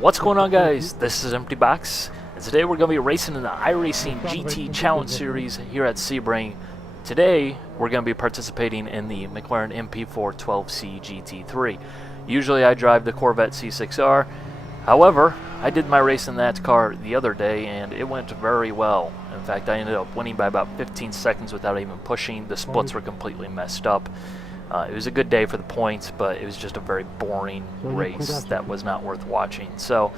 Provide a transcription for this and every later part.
What's going on, guys? This is Empty Box, and today we're going to be racing in the iRacing GT Challenge Series here at Sebring. Today we're going to be participating in the McLaren MP4 12C GT3. Usually I drive the Corvette C6R, however, I did my race in that car the other day and it went very well. In fact, I ended up winning by about 15 seconds without even pushing. The splits were completely messed up. It was a good day for the points, but it was just a very boring race that was not worth watching. So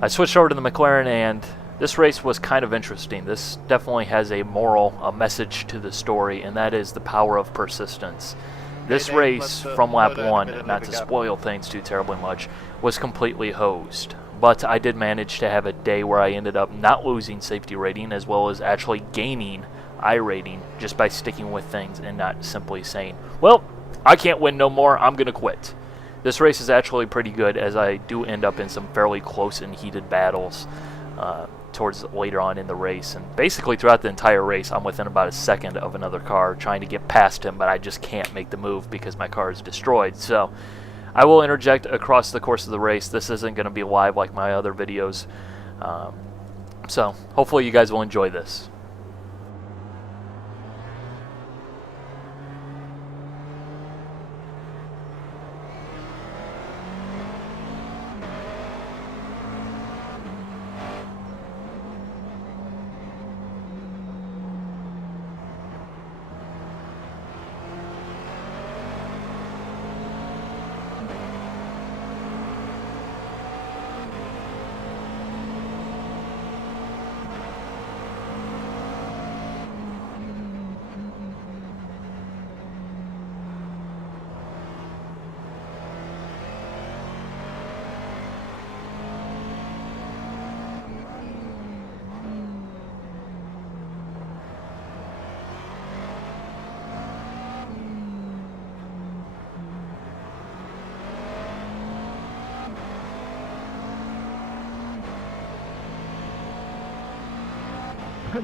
I switched over to the McLaren, and this race was kind of interesting. This definitely has a moral, a message to the story, and that is the power of persistence. This race from lap 1, not to spoil things too terribly much, was completely hosed. But I did manage to have a day where I ended up not losing safety rating as well as actually gaining iRating just by sticking with things and not simply saying, well, I can't win no more, I'm going to quit. This race is actually pretty good, as I do end up in some fairly close and heated battles towards later on in the race. And basically throughout the entire race, I'm within about a second of another car trying to get past him, but I just can't make the move because my car is destroyed. So I will interject across the course of the race. This isn't going to be live like my other videos. So hopefully you guys will enjoy this.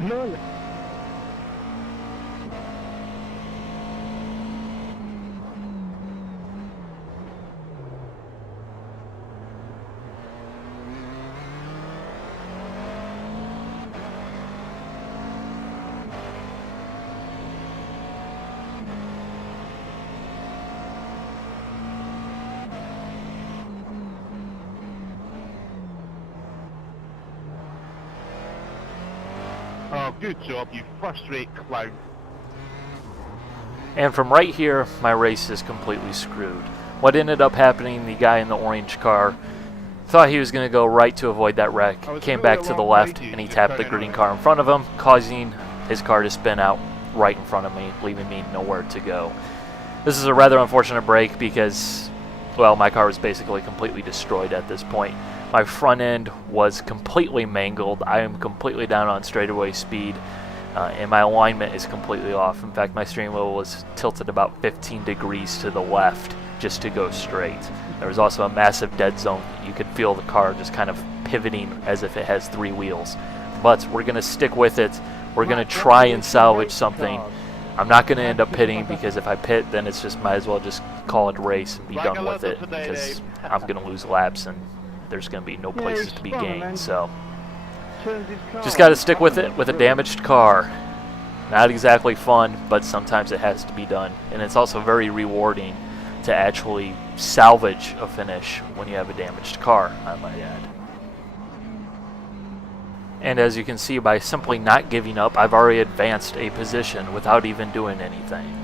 No. Oh, good job, you first-rate clown. And from right here, my race is completely screwed. What ended up happening, the guy in the orange car thought he was going to go right to avoid that wreck, came back to the left, and he tapped the green car in front of him, causing his car to spin out right in front of me, leaving me nowhere to go. This is a rather unfortunate break because, well, my car was basically completely destroyed at this point. My front end was completely mangled. I am completely down on straightaway speed, and my alignment is completely off. In fact, my steering wheel was tilted about 15 degrees to the left just to go straight. There was also a massive dead zone. You could feel the car just kind of pivoting as if it has 3 wheels. But we're going to stick with it. We're going to try and salvage something. I'm not going to end up pitting, because if I pit, then it's just might as well just call it a race and be done with it, because I'm going to lose laps and there's going to be no places to be gained. So just got to stick with it with a damaged car. Not exactly fun, but sometimes it has to be done. And it's also very rewarding to actually salvage a finish when you have a damaged car, I might add. And as you can see, by simply not giving up, I've already advanced a position without even doing anything.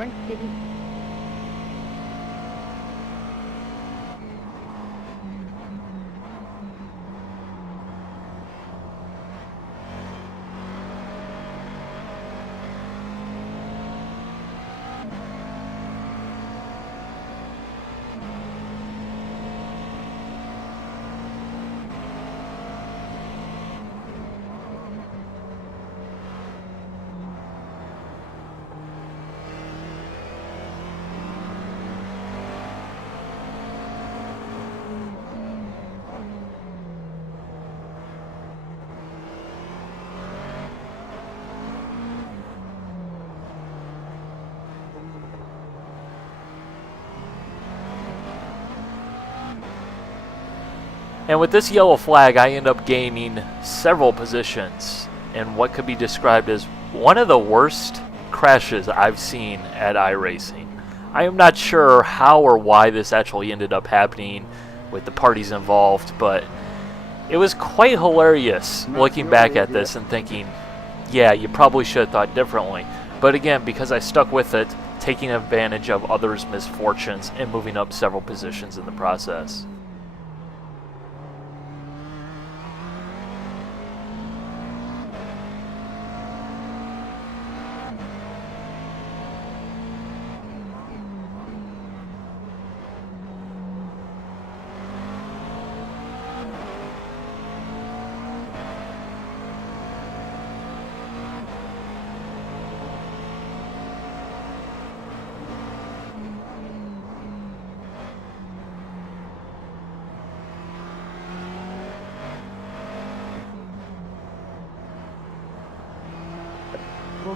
Thanks, Kitty. And with this yellow flag, I end up gaining several positions in what could be described as one of the worst crashes I've seen at iRacing. I am not sure how or why this actually ended up happening with the parties involved, but it was quite hilarious looking back at this and thinking, yeah, you probably should have thought differently. But again, because I stuck with it, taking advantage of others' misfortunes and moving up several positions in the process.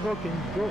Go, can you go?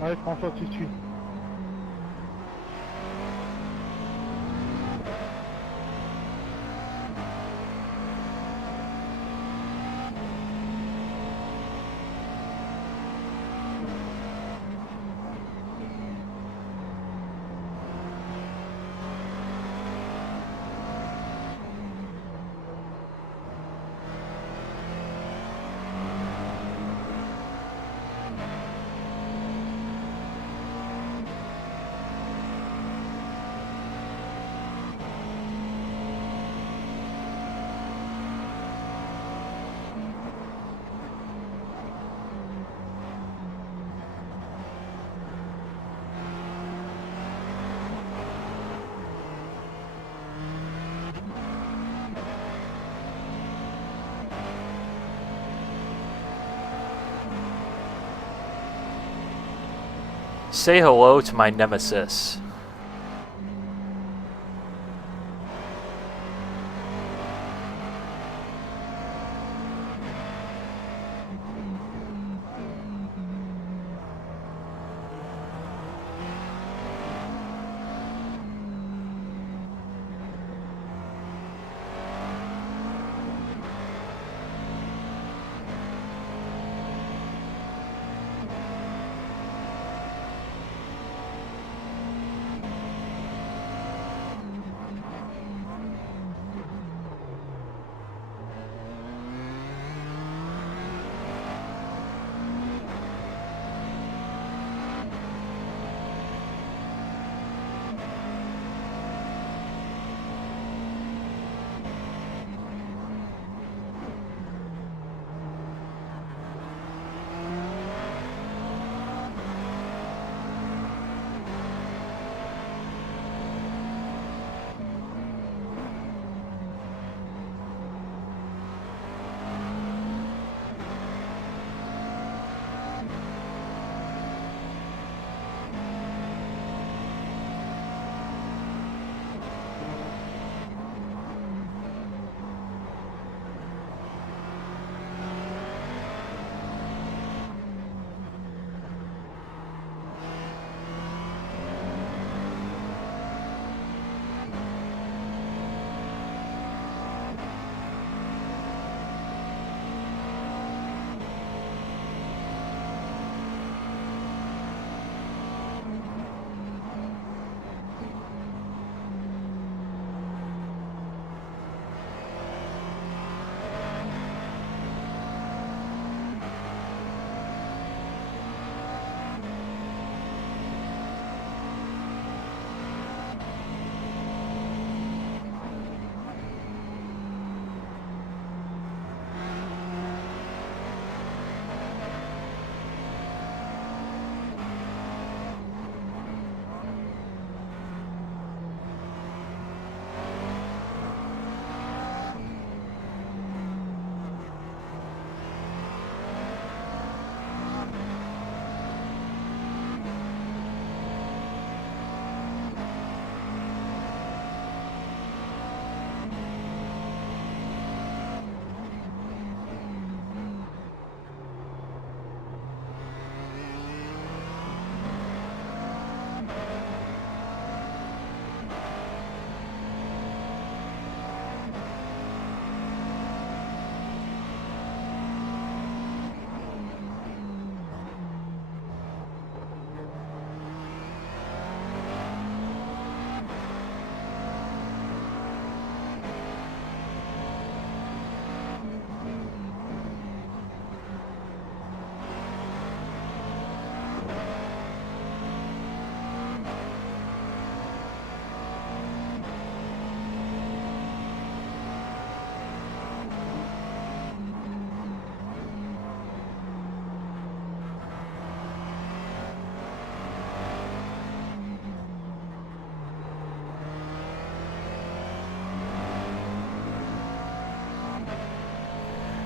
Allez, François, tu suis. Say hello to my nemesis.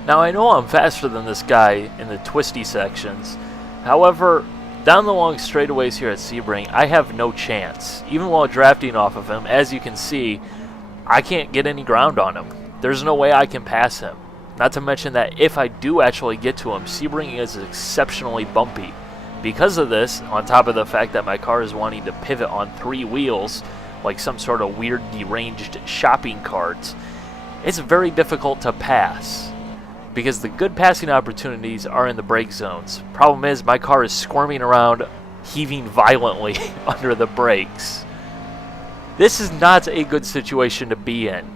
Now I know I'm faster than this guy in the twisty sections. However, down the long straightaways here at Sebring, I have no chance. Even while drafting off of him, as you can see, I can't get any ground on him. There's no way I can pass him. Not to mention that if I do actually get to him, Sebring is exceptionally bumpy. Because of this, on top of the fact that my car is wanting to pivot on 3 wheels, like some sort of weird deranged shopping cart, it's very difficult to pass. Because the good passing opportunities are in the brake zones. Problem is, my car is squirming around, heaving violently under the brakes. This is not a good situation to be in.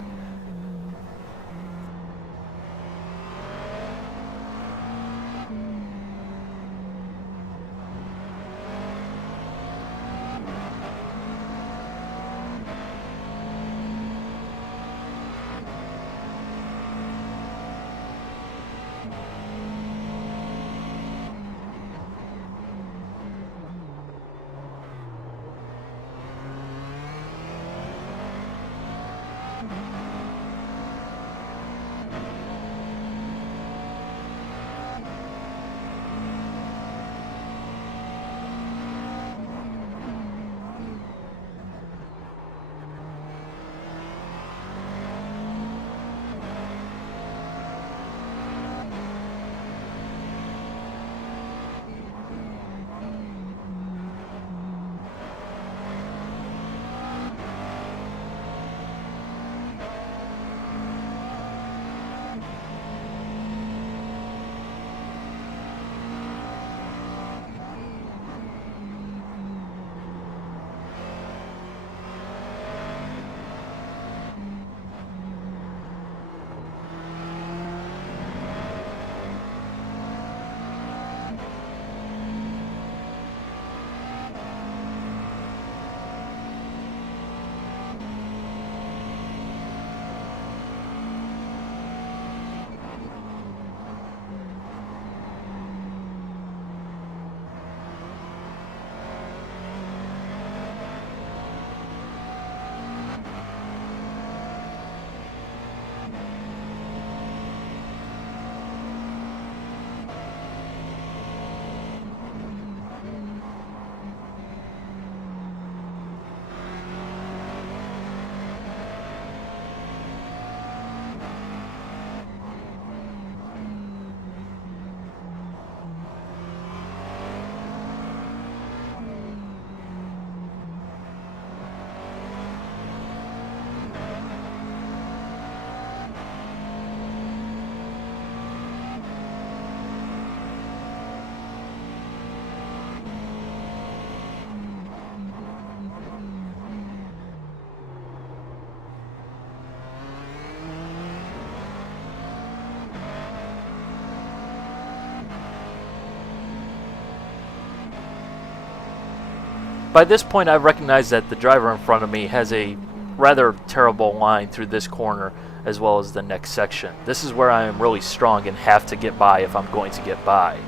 By this point, I've recognized that the driver in front of me has a rather terrible line through this corner as well as the next section. This is where I am really strong and have to get by if I'm going to get by.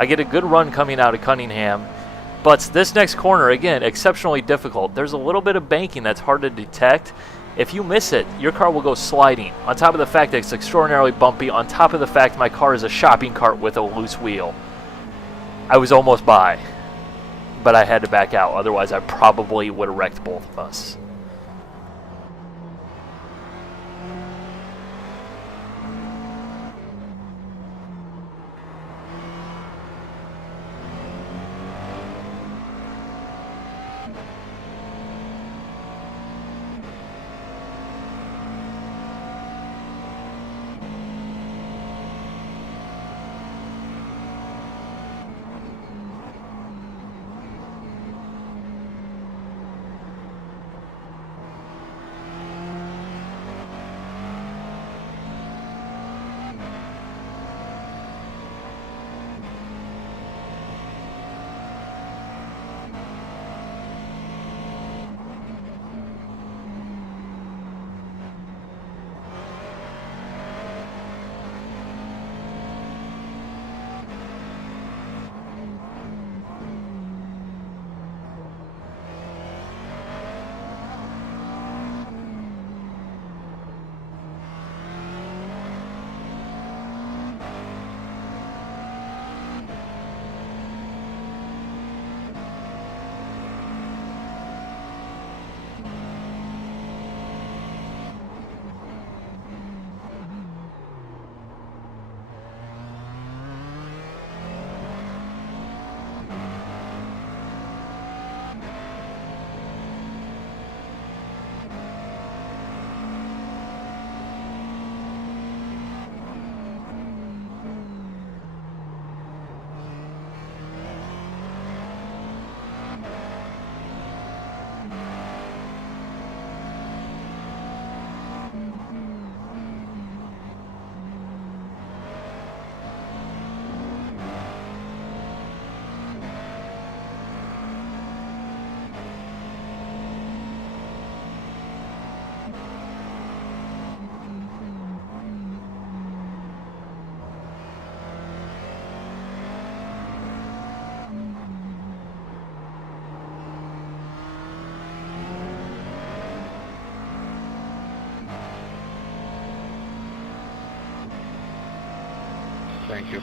I get a good run coming out of Cunningham, but this next corner, again, exceptionally difficult. There's a little bit of banking that's hard to detect. If you miss it, your car will go sliding. On top of the fact that it's extraordinarily bumpy, on top of the fact my car is a shopping cart with a loose wheel. I was almost by, but I had to back out. Otherwise, I probably would have wrecked both of us. Thank you.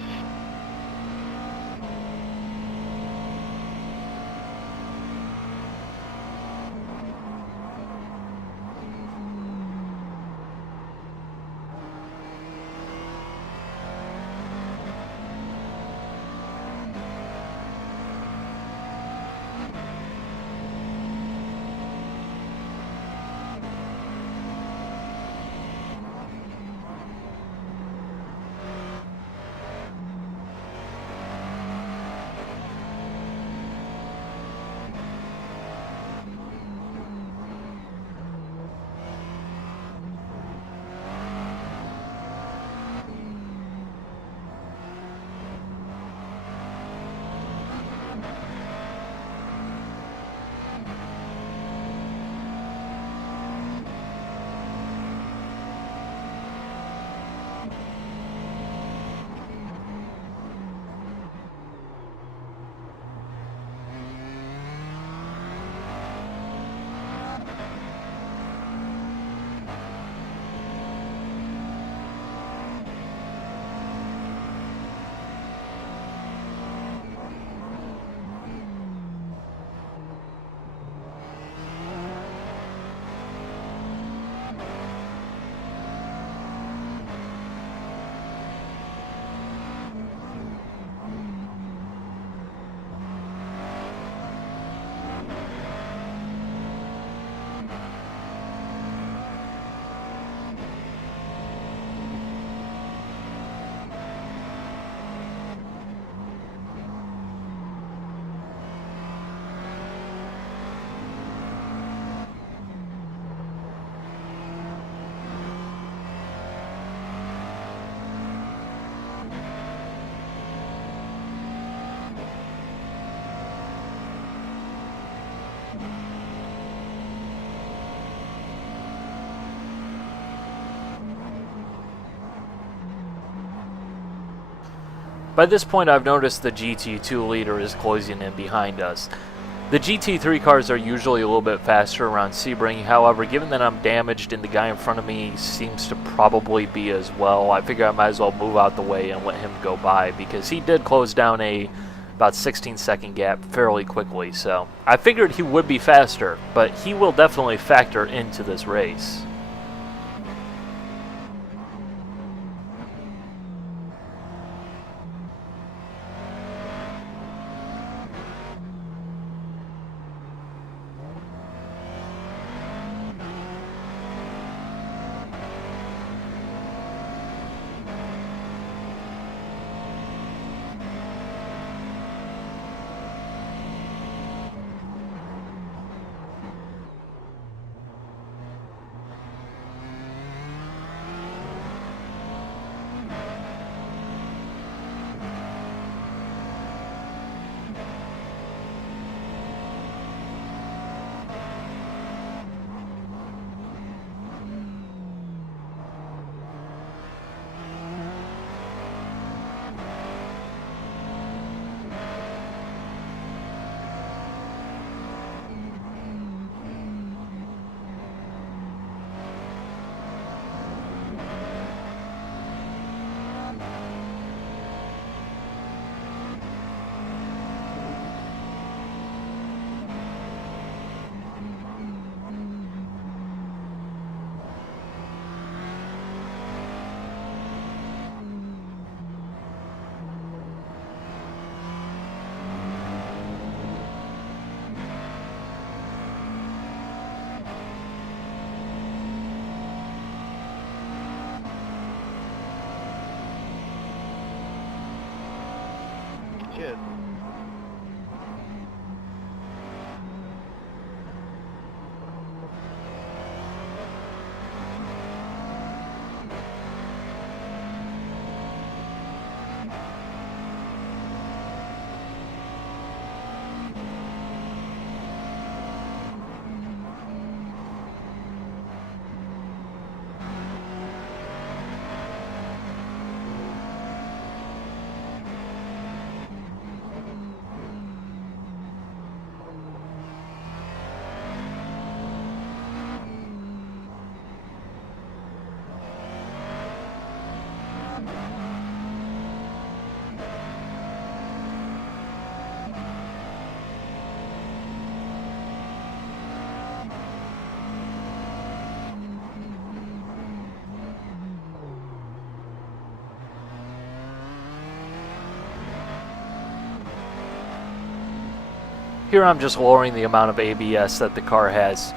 By this point, I've noticed the GT2 leader is closing in behind us. The GT3 cars are usually a little bit faster around Sebring, however, given that I'm damaged and the guy in front of me seems to probably be as well, I figure I might as well move out the way and let him go by, because he did close down a about 16-second gap fairly quickly, so I figured he would be faster, but he will definitely factor into this race. Cheers. Here I'm just lowering the amount of ABS that the car has.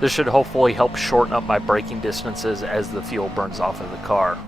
This should hopefully help shorten up my braking distances as the fuel burns off of the car.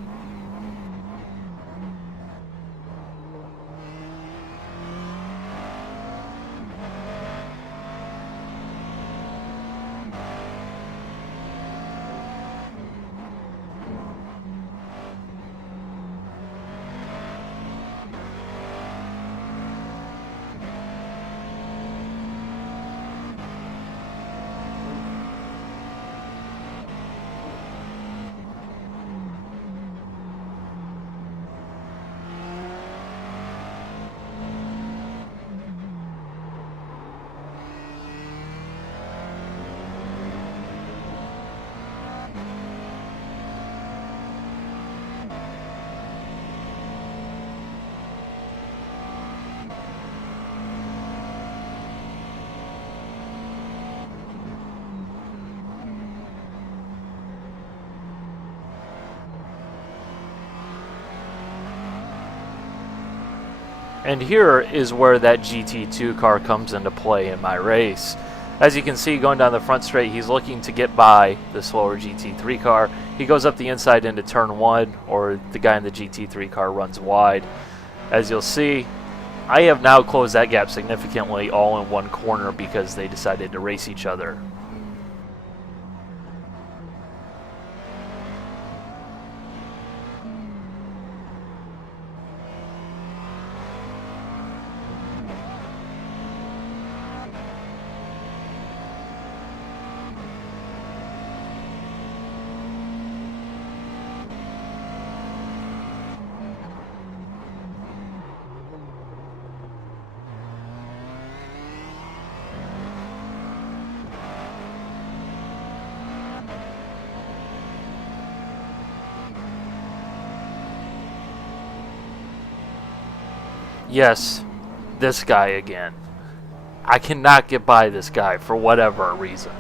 And here is where that GT2 car comes into play in my race. As you can see, going down the front straight, he's looking to get by the slower GT3 car. He goes up the inside into turn 1, or the guy in the GT3 car runs wide. As you'll see, I have now closed that gap significantly all in one corner because they decided to race each other. Yes, this guy again. I cannot get by this guy for whatever reason.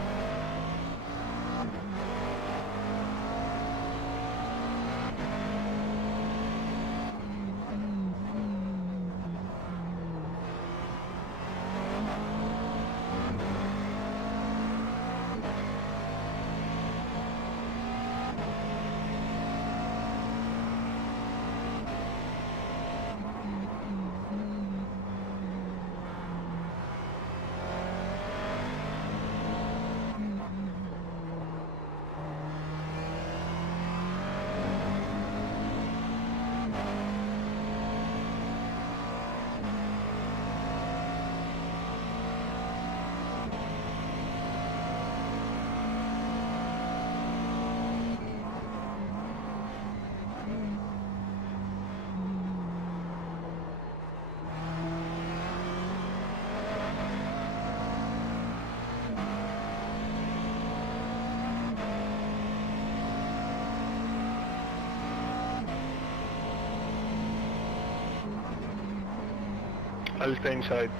I'll stay inside.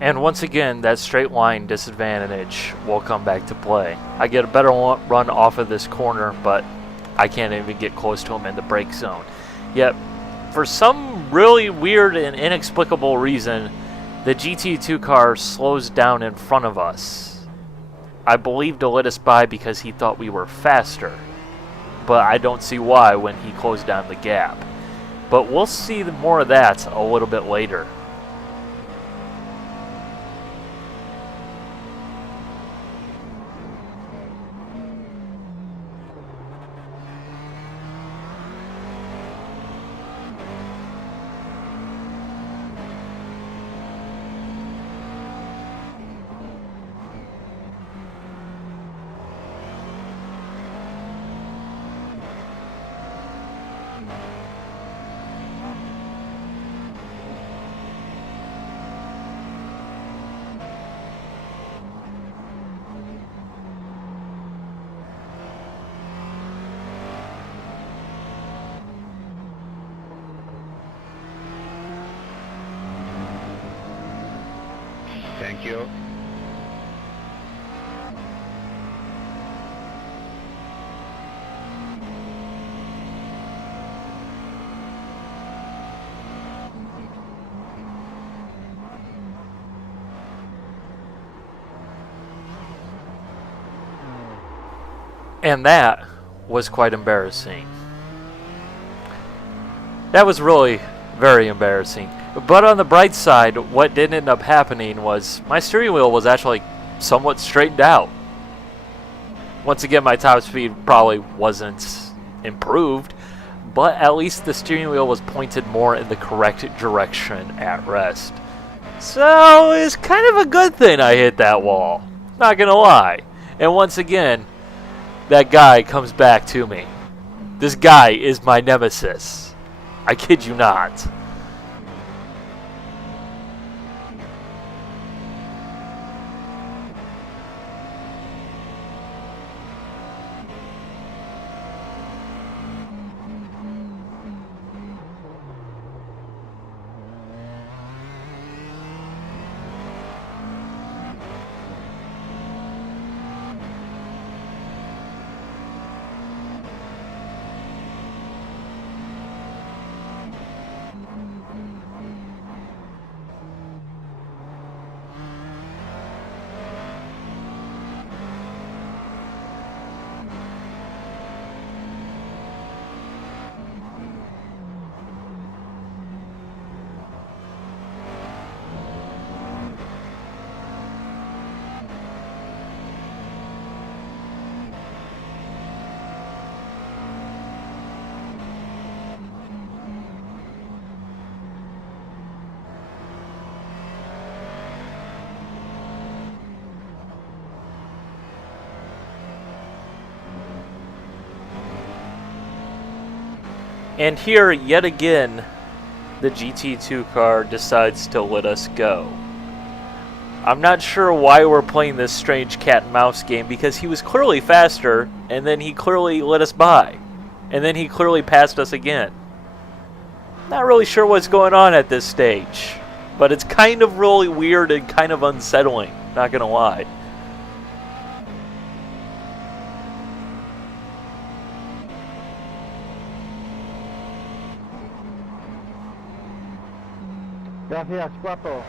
And once again, that straight line disadvantage will come back to play. I get a better run off of this corner, but I can't even get close to him in the brake zone. Yet, for some really weird and inexplicable reason, the GT2 car slows down in front of us. I believe to let us by because he thought we were faster, but I don't see why when he closed down the gap. But we'll see more of that a little bit later. Thank you. And that was quite embarrassing. That was really very embarrassing. But on the bright side, what did end up happening was my steering wheel was actually somewhat straightened out. Once again, my top speed probably wasn't improved, but at least the steering wheel was pointed more in the correct direction at rest. So it's kind of a good thing I hit that wall. Not gonna lie. And once again, that guy comes back to me. This guy is my nemesis. I kid you not. And here, yet again, the GT2 car decides to let us go. I'm not sure why we're playing this strange cat and mouse game, because he was clearly faster, and then he clearly let us by. And then he clearly passed us again. Not really sure what's going on at this stage, but it's kind of really weird and kind of unsettling, not gonna lie. Gracias, guapo.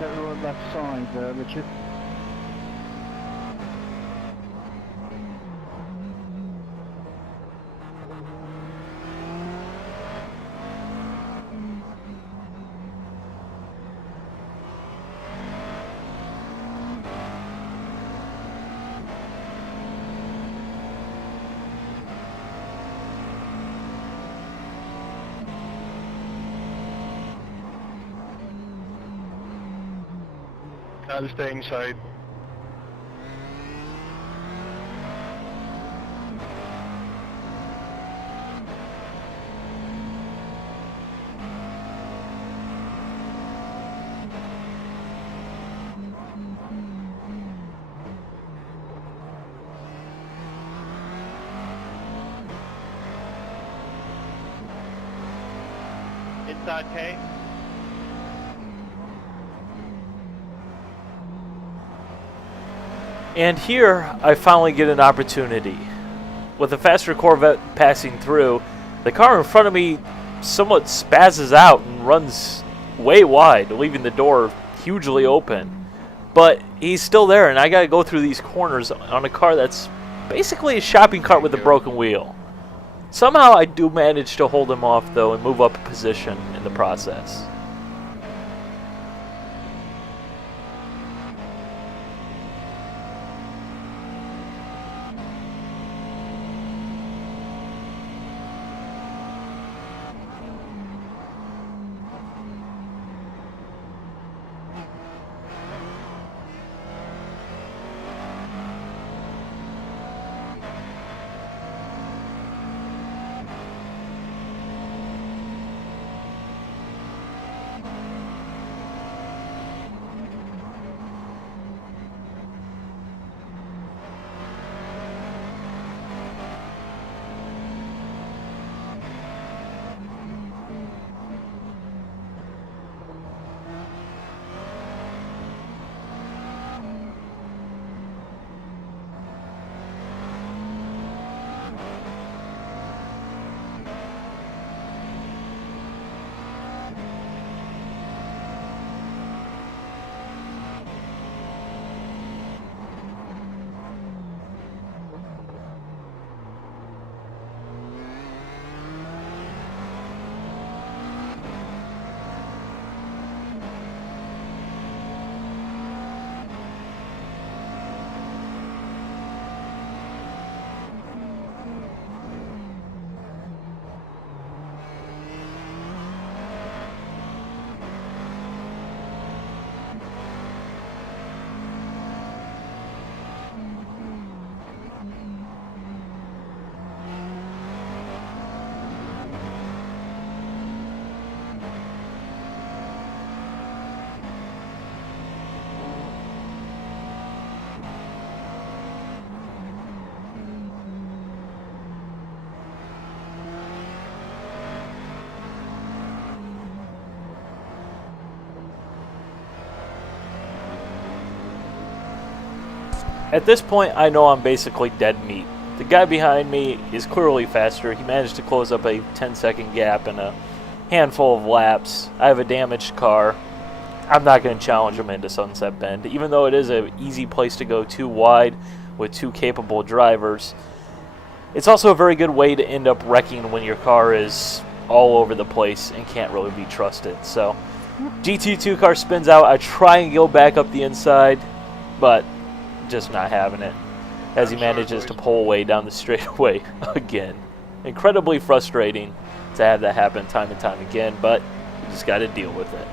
Get her on left side, Richard. the staying side. Inside K. And here, I finally get an opportunity. With a faster Corvette passing through, the car in front of me somewhat spazzes out and runs way wide, leaving the door hugely open. But he's still there, and I gotta go through these corners on a car that's basically a shopping cart with a broken wheel. Somehow I do manage to hold him off, though, and move up a position in the process. At this point, I know I'm basically dead meat. The guy behind me is clearly faster. He managed to close up a 10-second gap in a handful of laps. I have a damaged car. I'm not going to challenge him into Sunset Bend, even though it is an easy place to go too wide with two capable drivers. It's also a very good way to end up wrecking when your car is all over the place and can't really be trusted. So, GT2 car spins out. I try and go back up the inside, but just not having it, as he manages to pull away down the straightaway again. Incredibly frustrating to have that happen time and time again, but you just got to deal with it.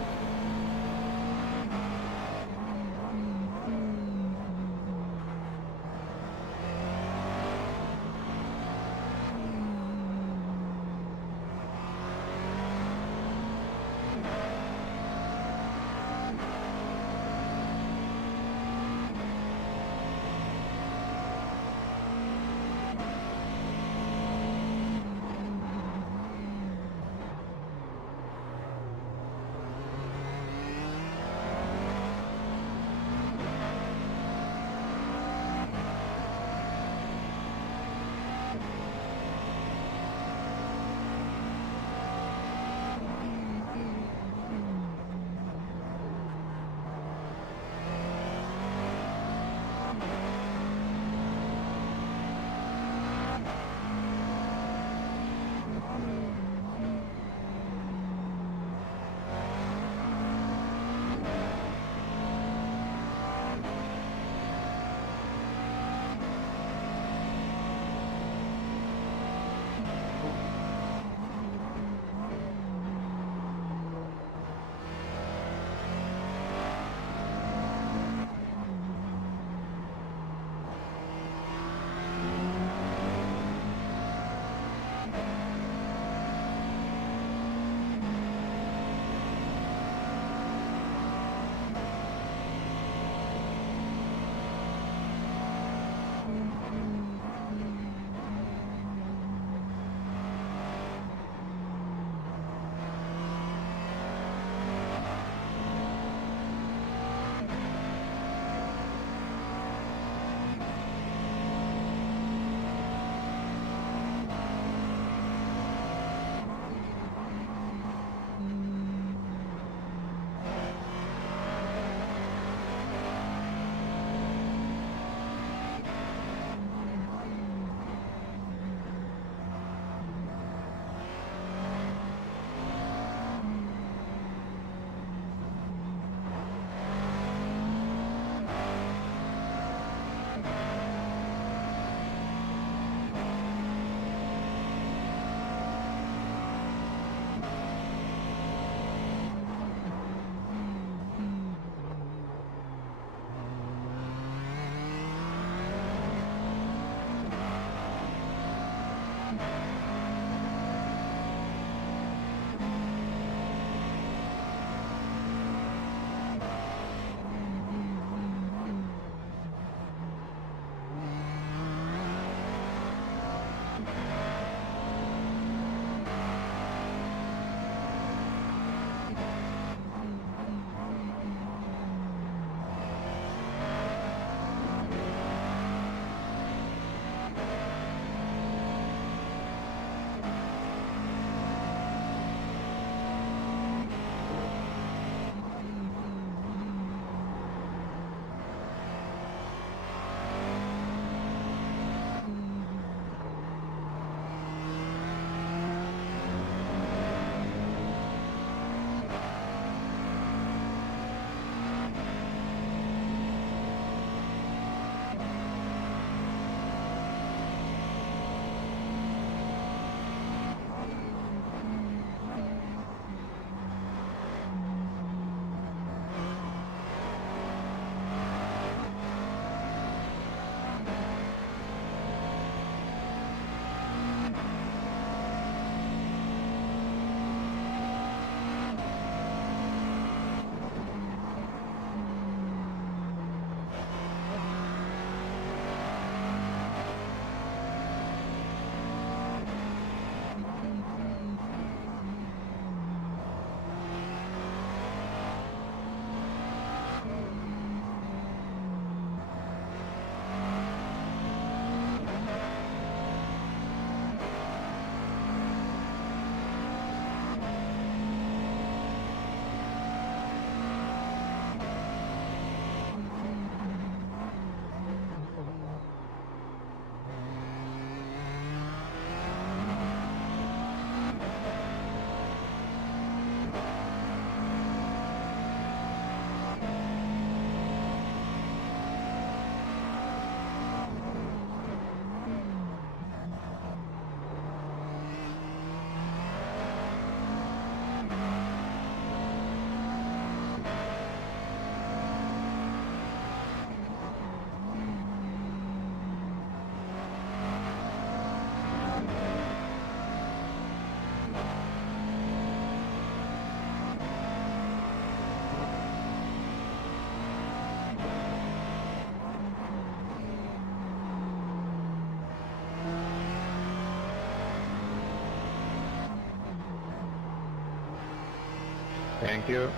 Thank you.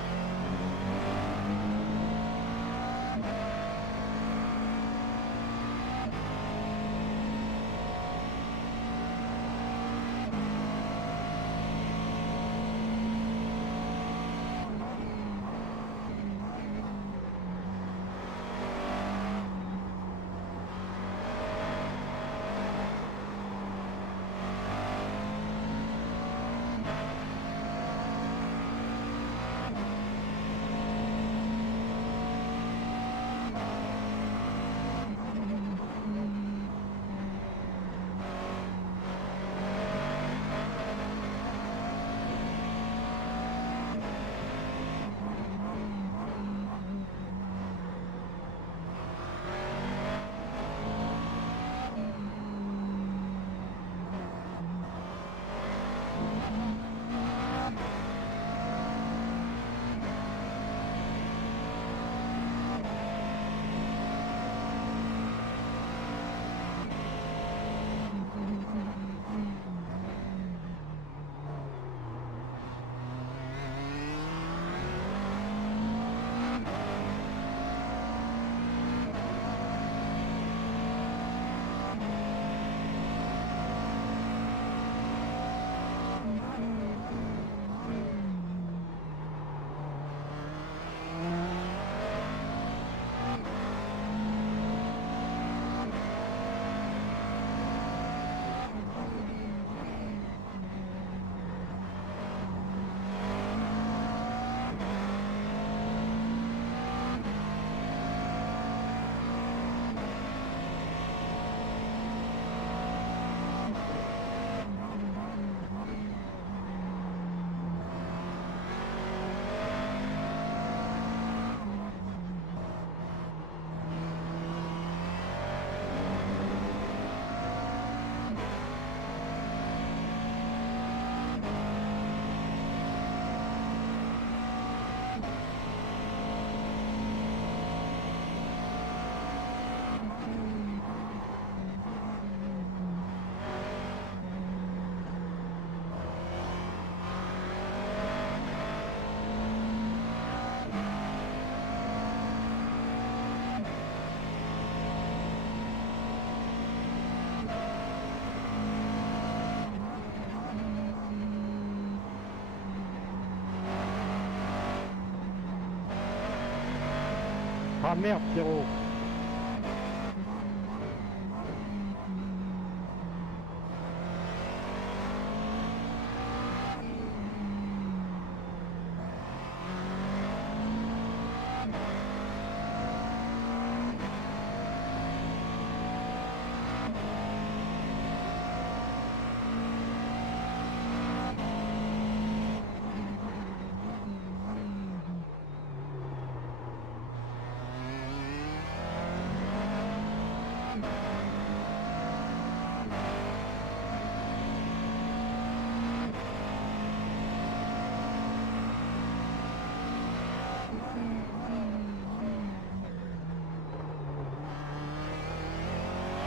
Ah merde, Pierrot.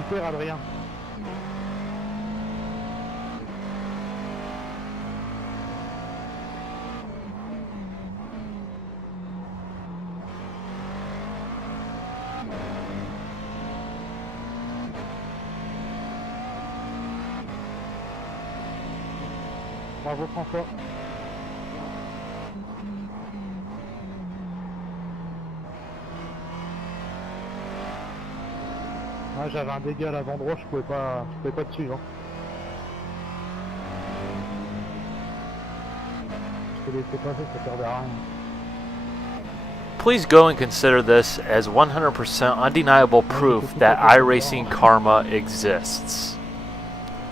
Super, Adrien. Bravo François. Ah, j'avais un dégât à l'avant droit, je pouvais pas te suivre. Hein. Je te laissais passer, ça servait à rien. Please go and consider this as 100% undeniable proof that iRacing karma exists.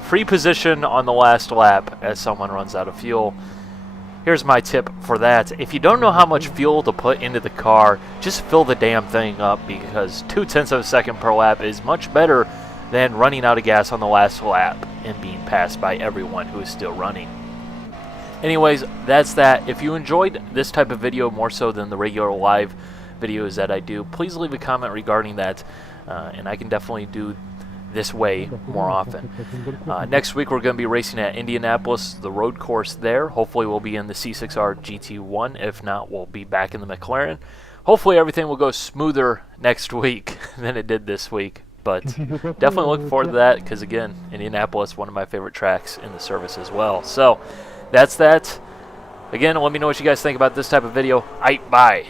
Free position on the last lap as someone runs out of fuel. Here's my tip for that. If you don't know how much fuel to put into the car, just fill the damn thing up, because 0.2 of a second per lap is much better than running out of gas on the last lap and being passed by everyone who is still running. Anyways, that's that. If you enjoyed this type of video more so than the regular live videos that I do, please leave a comment regarding that, and I can definitely do this way more often. Next week we're going to be racing at Indianapolis, the road course there. Hopefully we'll be in the C6R GT1. If not, we'll be back in the McLaren. Hopefully everything will go smoother next week than it did this week. But definitely looking forward to that because, again, Indianapolis, one of my favorite tracks in the service as well. So that's that. Again, let me know what you guys think about this type of video. Bye.